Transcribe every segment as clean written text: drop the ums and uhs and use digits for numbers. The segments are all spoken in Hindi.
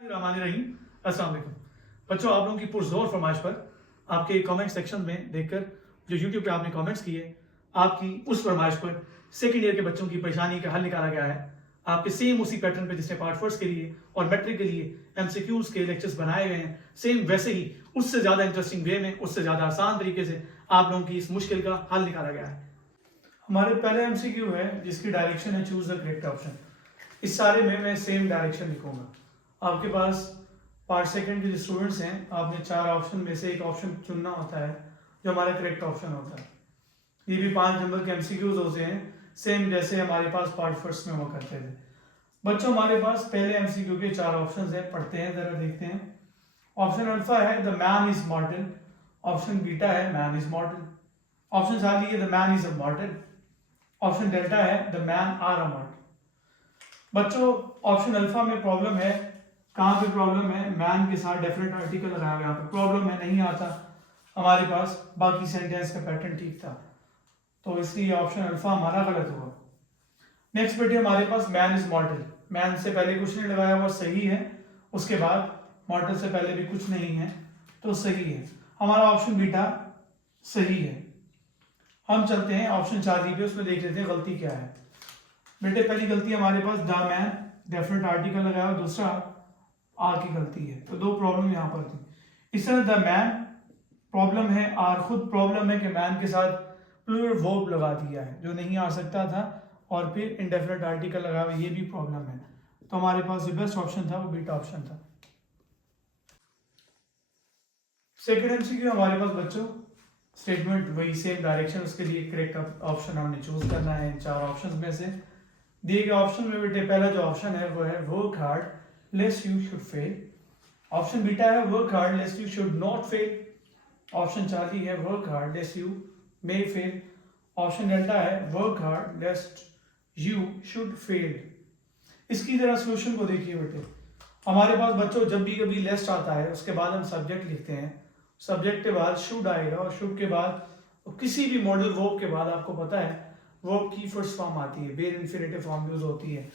रहीम। अस्सलाम वालेकुम बच्चों, आप लोगों की पुरजोर फरमाइश पर आपके कमेंट सेक्शन में देखकर जो यूट्यूब पे आपने कमेंट्स किए, आपकी उस फरमाइश पर सेकंड ईयर के बच्चों की परेशानी का हल निकाला गया है। आपके सेम उसी पैटर्न पे जिसने पार्ट फर्स्ट के लिए और मैट्रिक के लिए एमसीक्यूज के लेक्चर्स बनाए हुए हैं, सेम वैसे ही उससे ज़्यादा इंटरेस्टिंग वे में, उससे ज़्यादा आसान तरीके से आप लोगों की इस मुश्किल का हल निकाला गया है। हमारे पहले एमसीक्यू है जिसकी डायरेक्शन है चूज द करेक्ट ऑप्शन। इस सारे में मैं सेम डायरेक्शन लिखूंगा। आपके पास पार्ट सेकंड के जो स्टूडेंट्स हैं, आपने 4 ऑप्शन में से एक ऑप्शन चुनना होता है जो हमारा करेक्ट ऑप्शन होता है। ये भी 5 नंबर के एमसीक्यूज होते हैं, सेम जैसे हमारे पास पार्ट फर्स्ट में हुआ करते थे। बच्चों, हमारे पास पहले एमसीक्यू के 4 ऑप्शन हैं, पढ़ते हैं, जरा देखते हैं। ऑप्शन अल्फा है the man is mortal. Option beta है man is mortal. Option Charlie है the man is a mortal. Option delta है the man are a mortal. बच्चों, ऑप्शन अल्फा में प्रॉब्लम है। कहाँ पे प्रॉब्लम है? मैन के साथ डेफिनेट आर्टिकल लगाया गया, पे प्रॉब्लम है, नहीं आता हमारे पास। बाकी सेंटेंस का पैटर्न ठीक था, तो इसलिए ऑप्शन अल्फा हमारा गलत हुआ। नेक्स्ट बेटे, हमारे पास मैन इज मॉर्टल। मैन से पहले कुछ नहीं लगाया हुआ, सही है। उसके बाद मॉर्टल से पहले भी कुछ नहीं है, तो सही है। हमारा ऑप्शन बीटा सही है। हम चलते हैं ऑप्शन 4 पे, उसमें देख लेते हैं गलती क्या है। बेटे, पहली गलती हमारे पास द मैन डेफिनेट आर्टिकल लगाया, दूसरा आर की गलती है, तो 2 प्रॉब्लम यहाँ पर थी। इस तरह द मैन प्रॉब्लम है, आर खुद प्रॉब्लम है कि मैन के साथ प्लूरल वर्ब लगा दिया है जो नहीं आ सकता था, और फिर इनडेफिनेट आर्टिकल लगा हुआ, ये भी प्रॉब्लम है। तो हमारे पास जो बेस्ट ऑप्शन था वो बीटा ऑप्शन था। सेकेंड एमसीक्यू हमारे पास बच्चों स्टेटमेंट वही सेम डायरेक्शन, उसके लिए करेक्ट ऑप्शन हमने चूज करना है इन 4 ऑप्शन में से। दिए गए ऑप्शन में बेटे पहला जो ऑप्शन है वो है work hard lest you should fail. Option beta है work hard lest you should not fail. Option Charlie है work hard lest you may fail. Option delta है work hard lest you should fail. इसकी जरा सोल्यूशन को देखिए बेटे। हमारे पास बच्चों जब भी कभी लेस्ट आता है, उसके बाद हम सब्जेक्ट लिखते हैं, सब्जेक्ट के बाद शुड आएगा, और शुड के बाद किसी भी मॉडल वर्ब के बाद आपको पता है वर्ब की फर्स्ट फॉर्म आती है, बेर इन्फिनेटिव फॉर्म यूज होती है।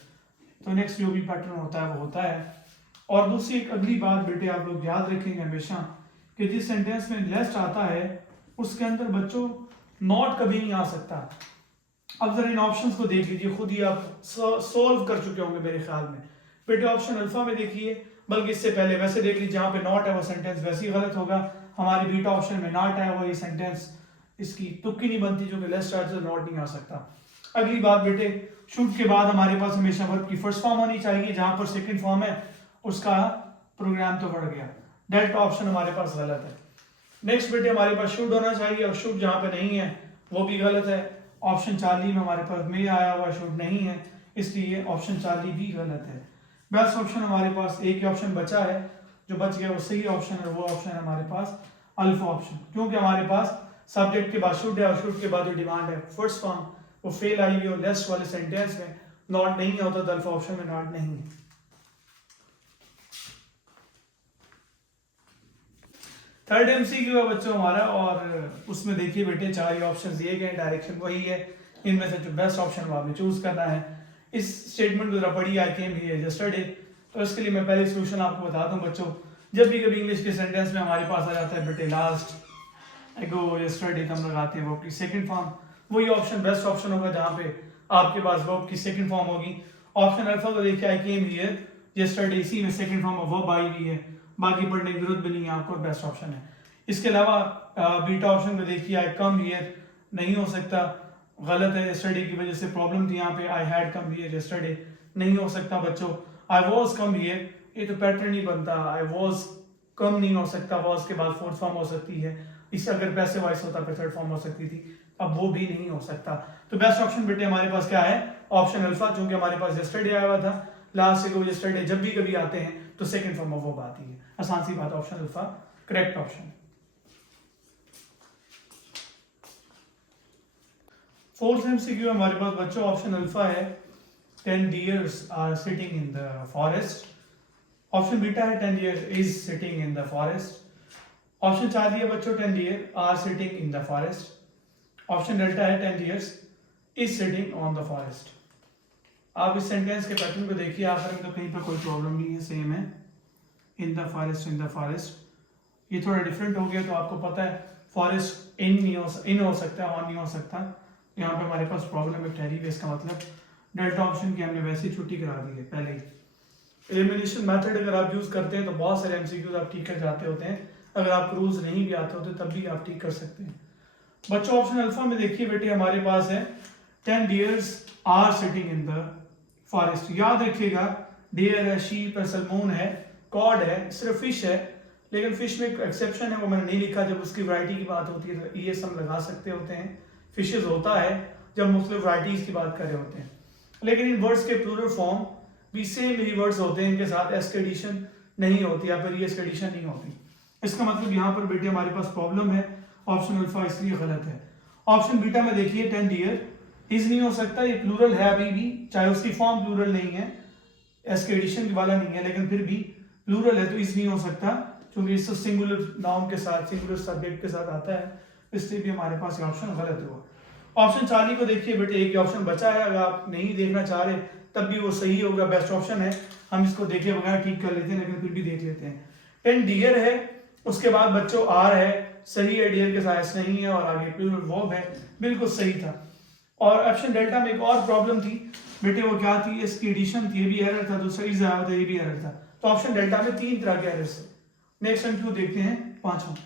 तो नेक्स्ट जो भी पैटर्न होता है वो होता है। और दूसरी एक अगली बात बेटे आप लोग याद रखेंगे हमेशा कि जिस सेंटेंस में लेस्ट आता है उसके अंदर बच्चों नॉट कभी नहीं आ सकता। अब जरा इन ऑप्शंस को देख लीजिए, खुद ही आप सॉल्व कर चुके होंगे मेरे ख्याल में। बेटे ऑप्शन अल्फा में देखिए, बल्कि इससे पहले वैसे देख लीजिए, जहाँ पे नॉट है वो सेंटेंस वैसे ही गलत होगा। हमारी बीटा ऑप्शन में नॉट है, वो ये सेंटेंस इसकी तुक्की नहीं बनती, जो कि लेस्ट आए तो नॉट नहीं आ सकता। अगली बात बेटे, शुड के बाद हमारे पास हमेशा वर्ब की फर्स्ट फॉर्म होनी चाहिए, जहां पर सेकंड फॉर्म है उसका प्रोग्राम तो बढ़ गया। डेल्टा ऑप्शन हमारे पास गलत है। नेक्स्ट बेटे हमारे पास शुड होना चाहिए, और शुड जहां पे नहीं है वो भी गलत है। ऑप्शन 40 में हमारे पास में आया हुआ, शुड नहीं है, इसलिए ऑप्शन 40 भी गलत है। बेस्ट ऑप्शन हमारे पास एक ही ऑप्शन बचा है, जो बच गया वो सही ऑप्शन है, वो ऑप्शन है हमारे पास अल्फा ऑप्शन। क्योंकि हमारे पास सब्जेक्ट के बाद शुड है, और शुड के बाद जो डिमांड है फर्स्ट फॉर्म वो फेल आई हुई, और लेस्ट वाले सेंटेंस में नॉट नहीं होता, तो अल्फा ऑप्शन में नॉट नहीं है। थर्ड एमसीक्यू है बच्चों हमारा, और उसमें देखिए बेटे 4 ही ऑप्शन दिए गए, डायरेक्शन वही है, इनमें से जो बेस्ट ऑप्शन वो आपने चूज करना है। इस स्टेटमेंट को जरा पढ़िए, आई केम हियर यस्टरडे। तो इसके लिए मैं पहले सोल्यूशन आपको बता दूं बच्चों। जब भी कभी इंग्लिश के सेंटेंस में हमारे पास आ जाता है बेटे लास्ट, एगो, यस्टरडे, हम लगाते हैं वर्ब की सेकंड फॉर्म, वही ऑप्शन बेस्ट ऑप्शन होगा जहां पे आपके पास वर्ब की सेकंड फॉर्म होगी। ऑप्शन अल्फा को देखिए, आई केम हियर यस्टरडे, इसी में second form of verb I हुई है, बाकी पढ़ने की जरूरत भी नहीं है आपको, बेस्ट ऑप्शन है। इसके अलावा बीटा ऑप्शन को देखिए, आई कम हियर नहीं हो सकता, गलत है, यस्टरडे की वजह से प्रॉब्लम थी यहाँ पे। I had come here yesterday नहीं हो सकता बच्चों। आई वाज कम हियर, ये तो पैटर्न नहीं बनता, आई वाज कम नहीं हो सकता, वाज के बाद फोर्थ फॉर्म हो सकती है, इससे अगर पैसे वाइस होता फिर थर्ड फॉर्म हो सकती थी, अब वो भी नहीं हो सकता। तो बेस्ट ऑप्शन बेटे हमारे पास क्या है? ऑप्शन अल्फा, क्योंकि हमारे पास यस्टरडे आया हुआ था, लास्ट से यस्टरडे जब भी कभी आते हैं तो सेकंड फॉर्म ऑफ वो बात ही है, आसान सी बात, option alpha correct option. Fourth MCQ हमारे पास बच्चों ऑप्शन अल्फा है 10 deers are sitting in the forest। Option beta है 10 deer is sitting in the forest। Option Charlie है बच्चों 10 deer are sitting in the forest। Option delta है 10 deers is sitting on the forest। आप इस सेंटेंस के पैटर्न को देखिए, आखिर में तो कहीं पर कोई प्रॉब्लम नहीं है, सेम है। इन द फॉरेस्ट। ये थोड़ा डिफरेंट हो गया, तो आपको पता है फॉरेस्ट इन हो सकता है, ऑन नहीं हो सकता। यहाँ पे हमारे पास प्रॉब्लम है ठहरी हुई, इसका मतलब डेल्टा ऑप्शन की हमने वैसे ही छुट्टी करा दी है पहले ही। एलिमिनेशन मेथड अगर आप यूज करते हैं तो बहुत सारे एमसीक्यूज आप ठीक कर जाते होते हैं। अगर आपको रूल्स नहीं भी आते होते तब भी आप ठीक कर सकते हैं। बच्चों ऑप्शन अल्फा में देखिए बेटे हमारे पास है 10 deers are sitting in the forest. याद रखिएगा डियर है, शीप है, सलमून है, कॉड है, सिर्फ फिश है। लेकिन फिश में एक एक्सेप्शन है, वो मैंने नहीं लिखा। जब उसकी वैरायटी की बात होती है तो ईएस हम लगा सकते होते हैं। फिशेज होता है जब मुख्तलिफ वैरायटीज की बात कर रहे होते हैं। लेकिन इन वर्ड्स के प्लूरल फॉर्म भी सेम ही वर्ड्स होते हैं, इनके साथ एस की एडिशन नहीं होती या फिर ईएस की एडिशन नहीं होती। इसका मतलब यहाँ पर बेटे हमारे पास प्रॉब्लम है, ऑप्शन अल्फा इसलिए गलत है। ऑप्शन बीटा में देखिए 10 डियर इज नहीं हो सकता, ये प्लूरल है अभी भी, चाहे उसकी फॉर्म प्लूरल नहीं है, एस के एडिशन वाला नहीं है, लेकिन फिर भी प्लूरल है तो इज नहीं हो सकता क्योंकि इससे सिंगुलर नाउन के साथ, सिंगुलर सब्जेक्ट के साथ आता है, इसलिए भी हमारे पास ये ऑप्शन गलत हुआ। ऑप्शन 40 को देखिए बेटे, एक ऑप्शन बचा है, अगर आप नहीं देखना चाह रहे तब भी वो सही होगा, बेस्ट ऑप्शन है। हम इसको देखे बगैर ठीक कर लेते हैं, लेकिन फिर भी देख लेते हैं। 10 डियर है, उसके बाद बच्चों आर है, सही है, डियर के साथ एस नहीं है, और आगे प्लूरल वर्ब है, बिल्कुल सही था। और ऑप्शन डेल्टा में एक और प्रॉब्लम थी बेटे, वो क्या थी, इसकी एडिशन थी, ये भी एरर था, दूसरा इज आया था, ये भी एरर था। तो ऑप्शन डेल्टा में 3 तरह के एरर्स है। नेक्स्ट एमसीक्यू देखते हैं, 5वां।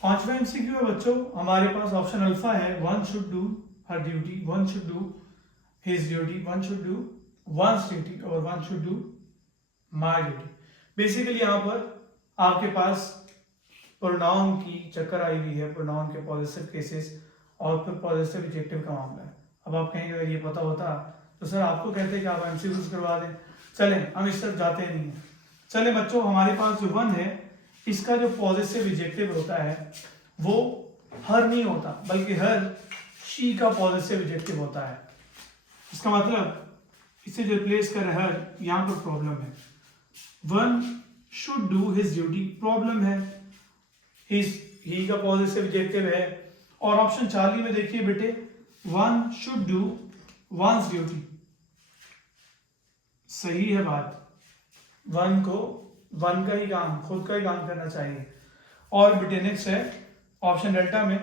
पांचवा एमसीक्यू है बच्चों हमारे पास, ऑप्शन अल्फा है, one should do her duty, one should do his duty, one should do one's duty, और one should do my duty. Basically यहाँ पर आपके पास प्रोनाउन की चक्कर आई हुई है, प्रोनाउन के पॉजिटिव केसेस और फिर पॉजिटिव एडजेक्टिव का मामला है। अब आप कहेंगे अगर ये पता होता तो सर आपको कहते हैं कि आप एमसीक्यूज करवा दें। चलें, हम इस तरफ जाते नहीं हैं। चलें बच्चों, हमारे पास जो वन है इसका जो पॉजिटिव एडजेक्टिव होता है वो हर नहीं होता, बल्कि हर शी का पॉजिटिव एडजेक्टिव होता है। इसका मतलब इसे जो रिप्लेस कर हर, यहां पर प्रॉब्लम है। One should do his duty, problem है, ही का पॉजिटिव एडजेक्टिव है। और ऑप्शन 40 में देखिए बेटे, one should do one's duty, सही है बात, वन को वन का ही काम, खुद का ही काम करना चाहिए। और बेटे नेक्स्ट है ऑप्शन डेल्टा में,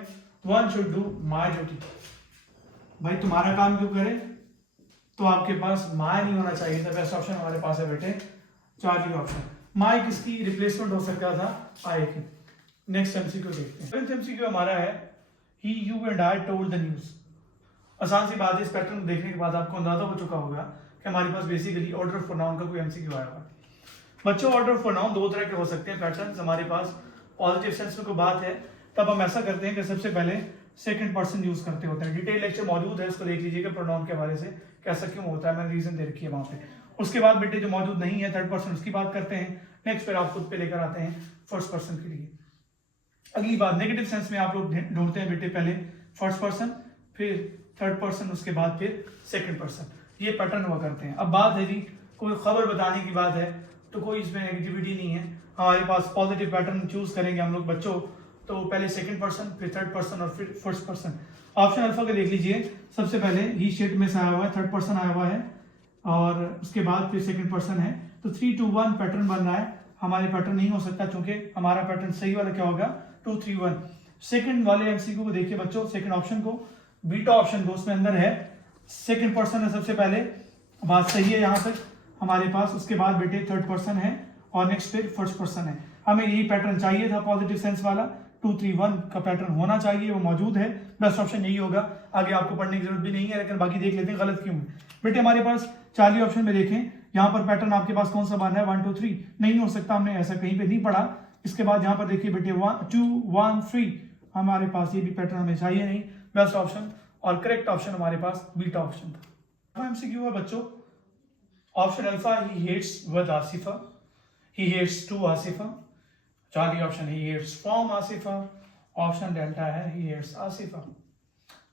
one should do my duty, भाई तुम्हारा काम क्यों करे, तो आपके पास माय नहीं होना चाहिए था। बेस्ट ऑप्शन हमारे पास है बेटे 40 ऑप्शन। माय किसकी रिप्लेसमेंट हो सकता था, आई की। नेक्स्ट एमसीक्यू देखते हैं। फिफ्थ एमसीक्यू हमारा है, he you and I told the news. आसान सी बात है, इस पैटर्न को देखने के बाद आपको अंदाजा हो चुका होगा कि हमारे पास बेसिकली ऑर्डर ऑफ प्रोनाउन का कोई एमसीक्यू आया हुआ है। बच्चों ऑर्डर ऑफ प्रोनाउन 2 तरह के हो सकते हैं पैटर्न हमारे पास। पॉजिटिव सेंस में कोई बात है तब हम ऐसा करते हैं कि सबसे पहले सेकंड पर्सन यूज करते होते हैं। डिटेल लेक्चर मौजूद है, उसको देख लीजिएगा प्रोनाउन के हवाले से, कैसा क्यों होता है, मैंने रीजन दे रखी है वहां पे। उसके बाद बेटे जो मौजूद नहीं है थर्ड पर्सन, उसकी बात करते हैं। नेक्स्ट फिर आप खुद पे लेकर आते हैं फर्स्ट पर्सन के लिए। अगली बात नेगेटिव सेंस में आप लोग ढूंढते हैं बेटे, पहले फर्स्ट पर्सन, फिर थर्ड पर्सन, उसके बाद फिर सेकंड पर्सन, ये पैटर्न हुआ करते हैं। अब बात है जी कोई खबर बताने की बात है तो कोई इसमें नेगेटिविटी नहीं है, हमारे पास पॉजिटिव पैटर्न चूज करेंगे हम लोग बच्चों, तो पहले सेकंड पर्सन, फिर थर्ड पर्सन और फिर फर्स्ट पर्सन। ऑप्शन अल्फा के देख लीजिए, सबसे पहले ही शेड में से आया हुआ है, थर्ड पर्सन आया हुआ है, और उसके बाद फिर सेकंड पर्सन है, तो 3 2 1 पैटर्न बन रहा है। हमारे पैटर्न नहीं हो सकता क्योंकि हमारा पैटर्न सही वाला क्या होगा, 2 3 1। सेकंड वाले एमसीक्यू को देखिए बच्चों, सेकंड ऑप्शन को, बीटा ऑप्शन को, उसमें अंदर है सेकंड पर्सन है सबसे पहले, बात सही है यहाँ पे हमारे पास। उसके बाद बेटे थर्ड पर्सन है और नेक्स्ट फिर फर्स्ट पर्सन है। हमें यही पैटर्न चाहिए था पॉजिटिव सेंस वाला, 2 3 1 का पैटर्न होना चाहिए, वो मौजूद है। बेस्ट ऑप्शन यही होगा, आगे आपको पढ़ने की जरूरत भी नहीं है, लेकिन बाकी देख लेते हैं गलत क्यों है। बेटे हमारे पास 40 ऑप्शन में देखें, यहाँ पर पैटर्न आपके पास कौन सा बना है, 1 2 3 नहीं हो सकता, हमने ऐसा कहीं पे नहीं पढ़ा। इसके बाद यहाँ पर देखिए बेटे 1 2 1 3, हमारे पास ये भी पैटर्न हमें चाहिए नहीं। बेस्ट ऑप्शन और करेक्ट ऑप्शन हमारे पास बीटा ऑप्शन था। एमसीक्यू है बच्चों, option alpha, he hates with Asifa, he hates to Asifa. 40 option, he hates from Asifa. Option delta है, ही हेट्स आसिफा।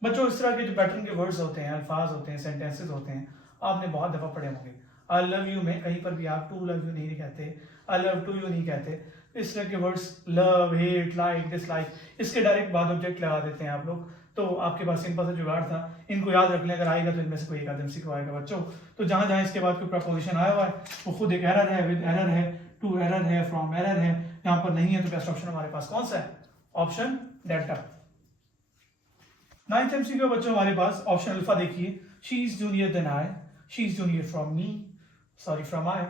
बच्चों इस तरह के जो पैटर्न के वर्ड्स होते हैं, अल्फाज होते हैं, सेंटेंसेस होते हैं, आपने बहुत दफा पढ़े होंगे। आई लव यू में कहीं पर भी आप टू लव यू नहीं कहते, आई लव टू यू नहीं कहते। इस तरह के words love, hate, like, dislike, इसके डायरेक्ट बाद ऑब्जेक्ट लगा देते हैं आप लोग, तो आपके पास सिंपल सा जुगाड़ था, इनको याद रख लें, अगर आएगा तो इनमें से कोई एक आदम को आएगा बच्चों। तो जहाँ जहाँ इसके बाद कोई प्रपोजिशन आया हुआ है वो खुद एक एरर है, विद एरर है, टू एरर है, फ्रॉम एरर है, यहाँ पर नहीं है तो बेस्ट ऑप्शन हमारे पास कौन सा है? Option delta. 9th MCQ बच्चों हमारे पास ऑप्शन अल्फा देखिए, she is junior then I, she is junior from me, sorry from I.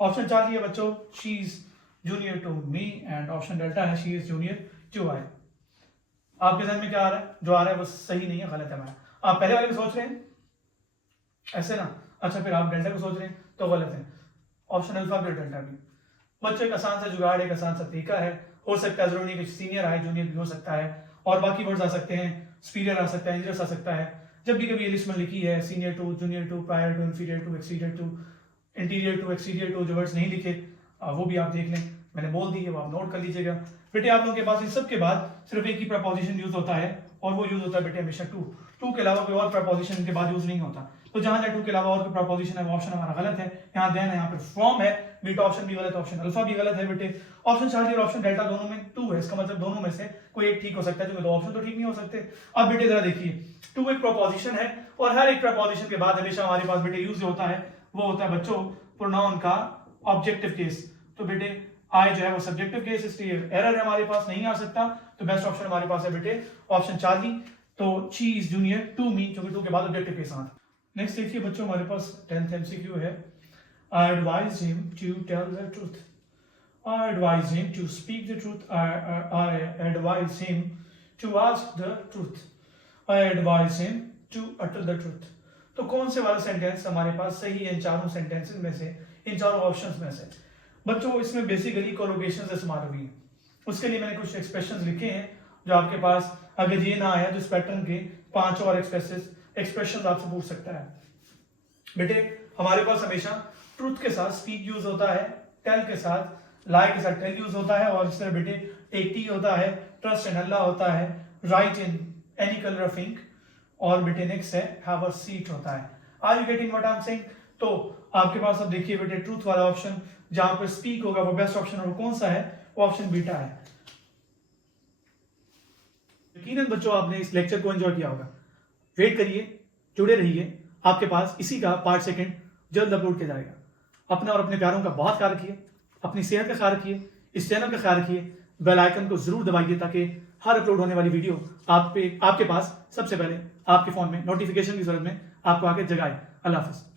Option Charlie है बच्चों, she is junior to me, and option delta है, she is junior to I. आपके ध्यान में क्या आ रहा है? जो आ रहा है वो सही नहीं है, गलत है हमारा। आप पहले वाले को सोच रहे हैं ऐसे ना, अच्छा फिर आप डेल्टा को सोच रहे हैं तो गलत है। ऑप्शन अल्फा भी और डेल्टा भी। बच्चों एक आसान सा जुगाड़, एक आसान सा तरीका है, हो सकता है जरूरी नहीं कि सीनियर आए, जूनियर भी हो सकता है, और बाकी वर्ड्स आ सकते हैं, सुपीरियर आ सकता है, इंजीनियर्स आ सकता है। जब भी कभी ये लिस्ट में लिखी है senior to, junior to, prior to, inferior to, exterior to, interior to, exterior to, जो वर्ड्स नहीं लिखे वो भी आप देख लें, मैंने बोल दी है, वो आप नोट कर लीजिएगा। बेटे आप लोगों के पास इन सब के बाद सिर्फ एक ही प्रपोजिशन यूज होता है, और वो यूज होता है बेटे हमेशा टू के अलावा कोई और प्रपोजिशन इनके बाद यूज नहीं होता। तो जहां जहां टू के अलावा और कोई प्रपोजिशन है वो ऑप्शन हमारा गलत है। यहाँ ध्यान है, यहाँ पे फ्रॉम है, बीटा ऑप्शन भी गलत है, ऑप्शन अल्फा भी गलत है बेटे। ऑप्शन चार्ली और ऑप्शन डेल्टा दोनों में टू है, इसका मतलब दोनों में से कोई एक ठीक हो सकता है, क्योंकि दो ऑप्शन तो ठीक नहीं हो सकते। अब बेटे जरा देखिए, टू एक प्रपोजिशन है, और हर एक प्रपोजिशन के बाद हमेशा हमारे पास बेटे यूज होता है वो होता है बच्चों प्रोनाउन का ऑब्जेक्टिव केस। तो बेटे आई जो है वो सब्जेक्टिव केस, इसलिए एरर है हमारे पास, नहीं आ सकता। तो बेस्ट ऑप्शन हमारे पास है बेटे ऑप्शन चार्ली। तो she is junior to me, क्योंकि टू के बाद ऑब्जेक्टिव केस आता है। नेक्स्ट देखिए बच्चों हमारे पास 10th MCQ है, I advise him to tell the truth, I advise him to speak the truth, I advise him to ask the truth, I advise him to utter the truth. तो कौन से वाला सेंटेंस हमारे पास सही है इन चारों सेंटेंसेस में से, इन चारों ऑप्शंस में से? बच्चों इसमें बेसिकली कोलोकेशंस इस्तेमाल हुई हैं, उसके लिए मैंने कुछ एक्सप्रेशंस लिखे हैं जो आपके पास अगर ये ना आया तो इस पैटर्न के 5 और एक्सप्रेशंस आपसे पूछ सकता है। बेटे हमारे पास हमेशा ट्रूथ के साथ स्पीक यूज होता है, टेल के साथ लाई के साथ टेल यूज होता है, और इस तरह बेटे टेक टी होता है, ट्रस्ट इन अल्लाह होता है, write in any colour of ink, और बेटे नेक्स्ट है हैव अ सीट होता है। Are you getting what I am saying? तो आपके पास अब देखिए बेटे ट्रूथ वाला ऑप्शन जहां पर स्पीक होगा वो बेस्ट ऑप्शन, और कौन सा है? वो ऑप्शन बीटा है। यकीनन बच्चों आपने इस लेक्चर को एंजॉय किया होगा। वेट करिए, जुड़े रहिए, आपके पास इसी का पार्ट सेकंड जल्द अपलोड किया जाएगा। अपना और अपने प्यारों का बहुत ख्याल रखिए, अपनी सेहत का ख्याल रखिए, इस चैनल का ख्याल रखिए, बेल आइकन को जरूर दबाइए ताकि हर अपलोड होने वाली वीडियो आपके पास सबसे पहले आपके फोन में नोटिफिकेशन की जरूरत में आपको आके जगाए। अल्लाह हाफिज।